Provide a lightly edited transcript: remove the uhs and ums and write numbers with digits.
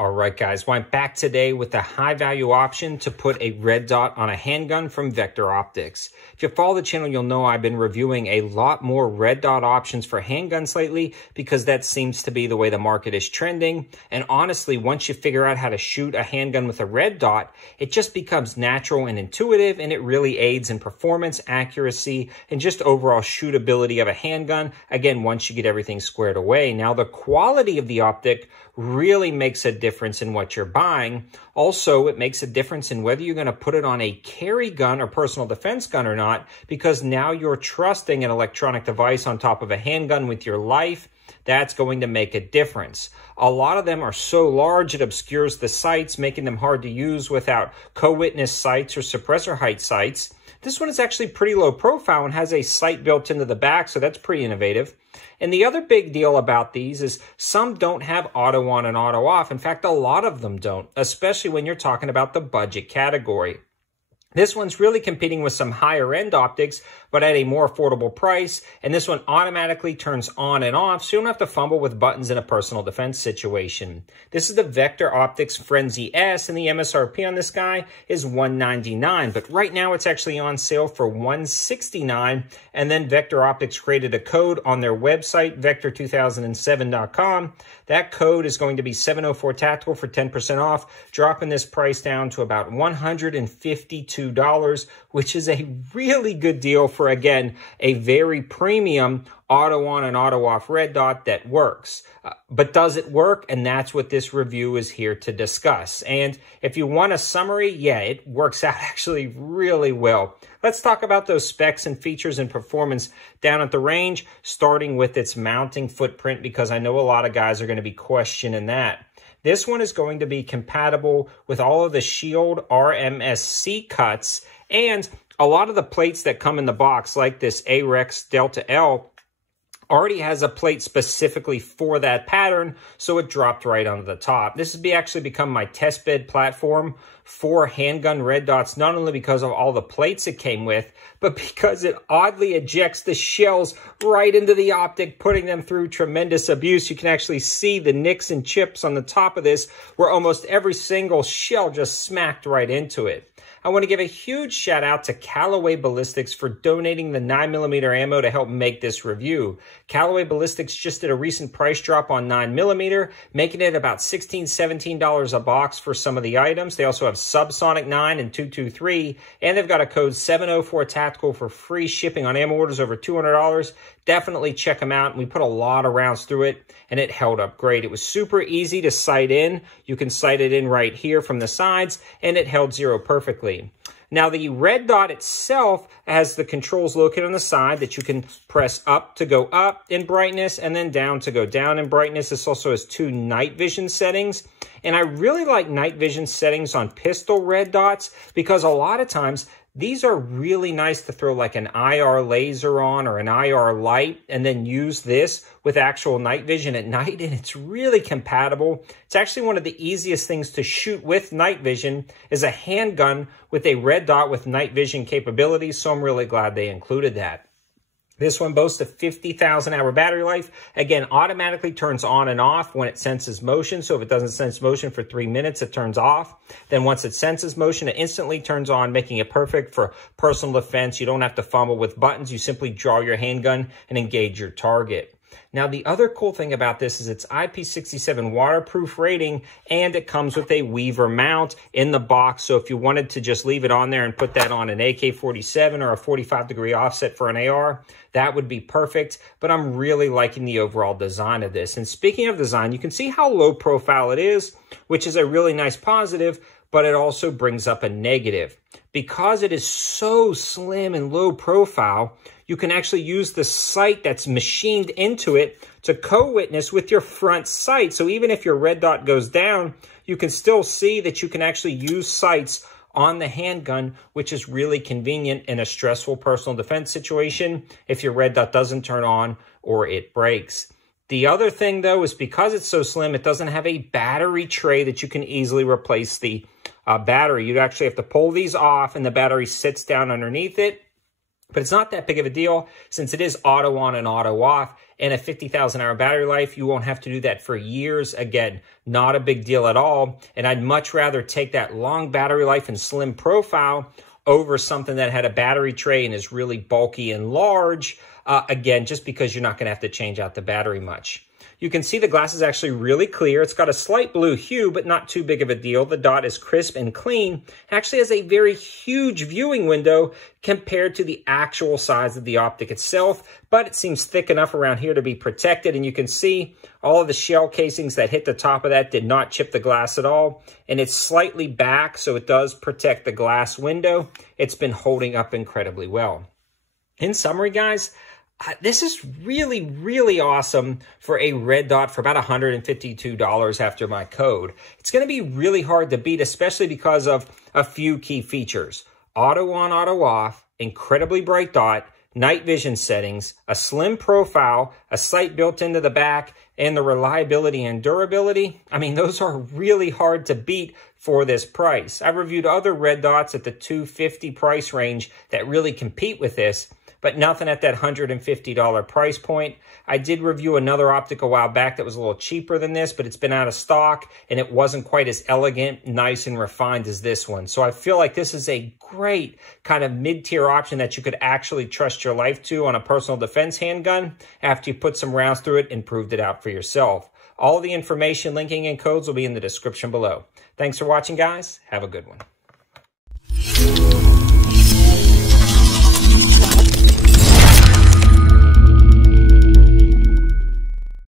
All right, guys, well, I'm back today with a high-value option to put a red dot on a handgun from Vector Optics. If you follow the channel, you'll know I've been reviewing a lot more red dot options for handguns lately because that seems to be the way the market is trending. And honestly, once you figure out how to shoot a handgun with a red dot, it just becomes natural and intuitive, and it really aids in performance, accuracy, and just overall shootability of a handgun. Again, once you get everything squared away. Now, the quality of the optic really makes a difference in what you're buying. Also, it makes a difference in whether you're going to put it on a carry gun or personal defense gun or not, because now you're trusting an electronic device on top of a handgun with your life. That's going to make a difference. A lot of them are so large it obscures the sights, making them hard to use without co-witness sights or suppressor height sights. This one is actually pretty low profile and has a sight built into the back, so that's pretty innovative. And the other big deal about these is some don't have auto on and auto off. In fact, a lot of them don't, especially when you're talking about the budget category. This one's really competing with some higher end optics, but at a more affordable price. And this one automatically turns on and off, so you don't have to fumble with buttons in a personal defense situation. This is the Vector Optics Frenzy S, and the MSRP on this guy is $199. But right now it's actually on sale for $169. And then Vector Optics created a code on their website, vector2007.com. That code is going to be 704 Tactical for 10% off, dropping this price down to about $152, which is a really good deal for, again, a very premium auto on and auto off red dot that works. But does it work? And that's what this review is here to discuss. And if you want a summary, yeah, it works out actually really well. Let's talk about those specs and features and performance down at the range, starting with its mounting footprint, because I know a lot of guys are going to be questioning that. This one is going to be compatible with all of the Shield RMSC cuts, and a lot of the plates that come in the box, like this AREX Delta L, already has a plate specifically for that pattern, so it dropped right onto the top. This has actually become my test bed platform for handgun red dots, not only because of all the plates it came with, but because it oddly ejects the shells right into the optic, putting them through tremendous abuse. You can actually see the nicks and chips on the top of this, where almost every single shell just smacked right into it. I want to give a huge shout out to Callaway Ballistics for donating the 9mm ammo to help make this review. Callaway Ballistics just did a recent price drop on 9mm, making it about $16, $17 a box for some of the items. They also have Subsonic 9 and 223, and they've got a code 704 Tactical for free shipping on ammo orders over $200. Definitely check them out. We put a lot of rounds through it, and it held up great. It was super easy to sight in. You can sight it in right here from the sides, and it held zero perfectly. Now, the red dot itself has the controls located on the side that you can press up to go up in brightness and then down to go down in brightness. This also has two night vision settings. And I really like night vision settings on pistol red dots because a lot of times these are really nice to throw like an IR laser on or an IR light and then use this with actual night vision at night, and it's really compatible. It's actually one of the easiest things to shoot with night vision is a handgun with a red dot with night vision capabilities, so I'm really glad they included that. This one boasts a 50,000 hour battery life. Again, automatically turns on and off when it senses motion. So if it doesn't sense motion for 3 minutes, it turns off. Then once it senses motion, it instantly turns on, making it perfect for personal defense. You don't have to fumble with buttons. You simply draw your handgun and engage your target. Now, the other cool thing about this is its IP67 waterproof rating, and it comes with a Weaver mount in the box. So if you wanted to just leave it on there and put that on an AK-47 or a 45-degree offset for an AR, that would be perfect. But I'm really liking the overall design of this. And speaking of design, you can see how low profile it is, which is a really nice positive, but it also brings up a negative. Because it is so slim and low profile, you can actually use the sight that's machined into it to co-witness with your front sight. So even if your red dot goes down, you can still see that you can actually use sights on the handgun, which is really convenient in a stressful personal defense situation if your red dot doesn't turn on or it breaks. The other thing, though, is because it's so slim, it doesn't have a battery tray that you can easily replace the battery. You'd actually have to pull these off, and the battery sits down underneath it. But it's not that big of a deal since it is auto on and auto off, and a 50,000 hour battery life, you won't have to do that for years. Again, not a big deal at all. And I'd much rather take that long battery life and slim profile over something that had a battery tray and is really bulky and large, again, just because you're not going to have to change out the battery much. You can see the glass is actually really clear. It's got a slight blue hue, but not too big of a deal. The dot is crisp and clean. It actually has a very huge viewing window compared to the actual size of the optic itself, but it seems thick enough around here to be protected. And you can see all of the shell casings that hit the top of that did not chip the glass at all. And it's slightly back, so it does protect the glass window. It's been holding up incredibly well. In summary, guys, this is really, really awesome for a red dot for about $152 after my code. It's going to be really hard to beat, especially because of a few key features. Auto on, auto off, incredibly bright dot, night vision settings, a slim profile, a sight built into the back, and the reliability and durability. I mean, those are really hard to beat for this price. I've reviewed other red dots at the $250 price range that really compete with this, but nothing at that $150 price point. I did review another optic a while back that was a little cheaper than this, but it's been out of stock, and it wasn't quite as elegant, nice, and refined as this one. So I feel like this is a great kind of mid-tier option that you could actually trust your life to on a personal defense handgun after you put some rounds through it and proved it out for yourself. All the information, linking, and codes will be in the description below. Thanks for watching, guys. Have a good one.